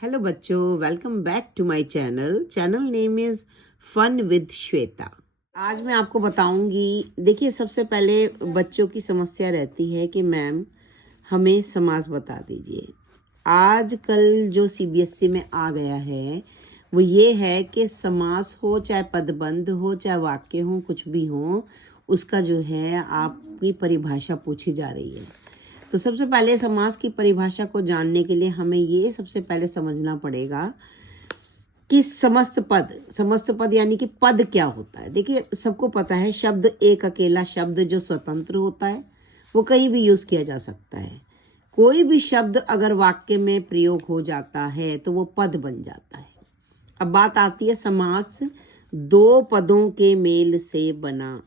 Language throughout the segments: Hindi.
हेलो बच्चों, welcome back to my channel name is fun with Shweta. आज मैं आपको बताऊंगी। देखिए, सबसे पहले बच्चों की समस्या रहती है कि मैम हमें समास बता दीजिए। आजकल जो सीबीएसई में आ गया है वो ये है कि समास हो, चाहे पदबंध हो, चाहे वाक्य हो, कुछ भी हो, उसका जो है आपकी परिभाषा पूछी जा रही है। तो सबसे पहले समास की परिभाषा को जानने के लिए हमें ये सबसे पहले समझना पड़ेगा कि समस्त पद यानी कि पद क्या होता है। देखिए, सबको पता है शब्द एक अकेला शब्द जो स्वतंत्र होता है वो कहीं भी यूज किया जा सकता है। कोई भी शब्द अगर वाक्य में प्रयोग हो जाता है तो वो पद बन जाता है। अब बात आती है समास दो पदों के मेल से बना।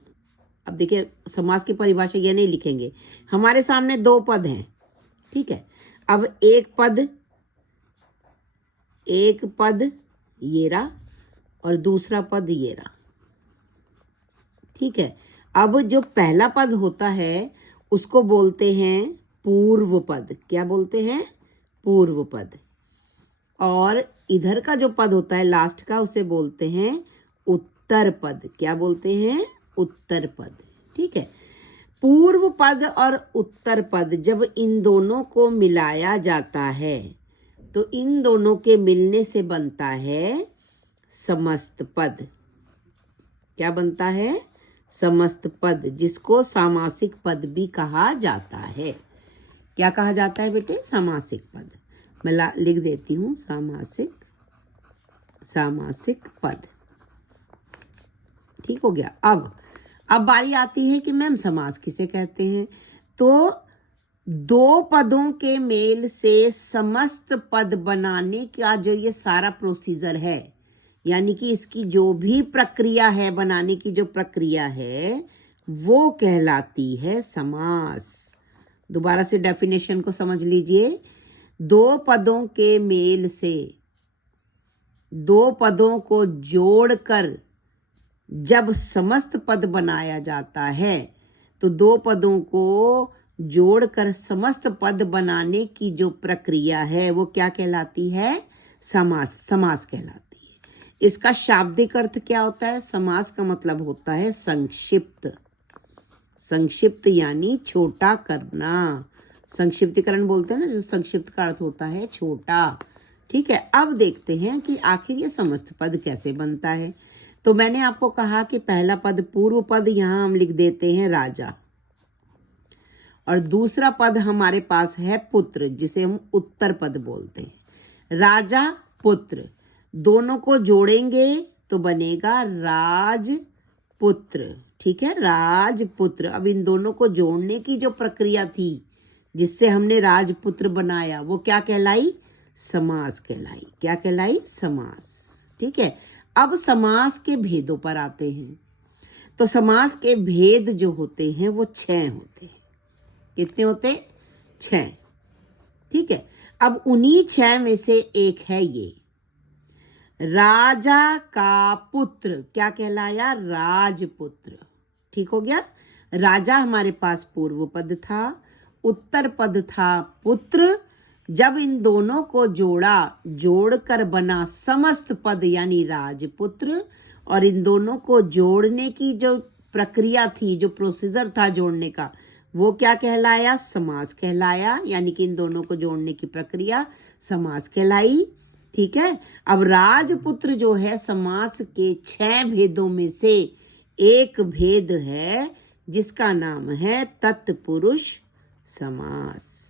अब देखिए, समास की परिभाषा ये नहीं लिखेंगे, हमारे सामने दो पद हैं, ठीक है। अब एक पद ये रहा और दूसरा पद ये रहा, ठीक है। अब जो पहला पद होता है उसको बोलते हैं पूर्व पद। क्या बोलते हैं? पूर्व पद। और इधर का जो पद होता है लास्ट का, उसे बोलते हैं उत्तर पद। क्या बोलते हैं? उत्तर पद, ठीक है। पूर्व पद और उत्तर पद जब इन दोनों को मिलाया जाता है तो इन दोनों के मिलने से बनता है समस्त पद। क्या बनता है? समस्त पद, जिसको सामासिक पद भी कहा जाता है। क्या कहा जाता है बेटे? सामासिक पद। मैं लिख देती हूं, सामासिक पद। ठीक हो गया। अब बारी आती है कि मैम समास किसे कहते हैं। तो दो पदों के मेल से समस्त पद बनाने का जो ये सारा प्रोसीजर है, यानी कि इसकी जो भी प्रक्रिया है, बनाने की जो प्रक्रिया है, वो कहलाती है समास। दोबारा से डेफिनेशन को समझ लीजिए। दो पदों के मेल से, दो पदों को जोड़कर जब समस्त पद बनाया जाता है तो दो पदों को जोड़कर समस्त पद बनाने की जो प्रक्रिया है वो क्या कहलाती है? समास कहलाती है। इसका शाब्दिक अर्थ क्या होता है? समास का मतलब होता है संक्षिप्त यानी छोटा करना। संक्षिप्तीकरण बोलते हैं ना, जो संक्षिप्त का अर्थ होता है छोटा, ठीक है। अब देखते हैं कि आखिर ये समस्त पद कैसे बनता है। तो मैंने आपको कहा कि पहला पद पूर्व पद, यहां हम लिख देते हैं राजा, और दूसरा पद हमारे पास है पुत्र, जिसे हम उत्तर पद बोलते हैं। राजा पुत्र दोनों को जोड़ेंगे तो बनेगा राजपुत्र, ठीक है, राजपुत्र। अब इन दोनों को जोड़ने की जो प्रक्रिया थी जिससे हमने राजपुत्र बनाया वो क्या कहलाई? समास कहलाई। क्या कहलाई? समास, ठीक है। अब समास के भेदों पर आते हैं। तो समास के भेद जो होते हैं वो 6 होते हैं। कितने होते? 6, ठीक है। अब उन्हीं 6 में से एक है ये राजा का पुत्र। क्या कहलाया? राजपुत्र, ठीक हो गया। राजा हमारे पास पूर्व पद था, उत्तर पद था पुत्र। जब इन दोनों को जोड़कर बना समस्त पद यानी राजपुत्र, और इन दोनों को जोड़ने की जो प्रक्रिया थी, जो प्रोसीजर था जोड़ने का, वो क्या कहलाया? समास कहलाया। यानी कि इन दोनों को जोड़ने की प्रक्रिया समास कहलाई, ठीक है। अब राजपुत्र जो है समास के 6 भेदों में से एक भेद है जिसका नाम है तत्पुरुष समास,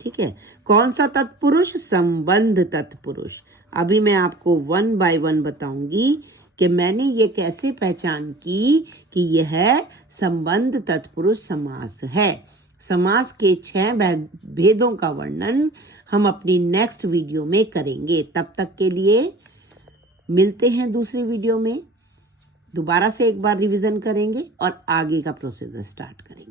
ठीक है। कौन सा तत्पुरुष? संबंध तत्पुरुष। अभी मैं आपको 1 बाय 1 बताऊंगी कि मैंने ये कैसे पहचान की कि यह संबंध तत्पुरुष समास है। समास के 6 भेदों का वर्णन हम अपनी नेक्स्ट वीडियो में करेंगे। तब तक के लिए मिलते हैं दूसरी वीडियो में। दोबारा से एक बार रिवीजन करेंगे और आगे का प्रोसीजर स्टार्ट करेंगे।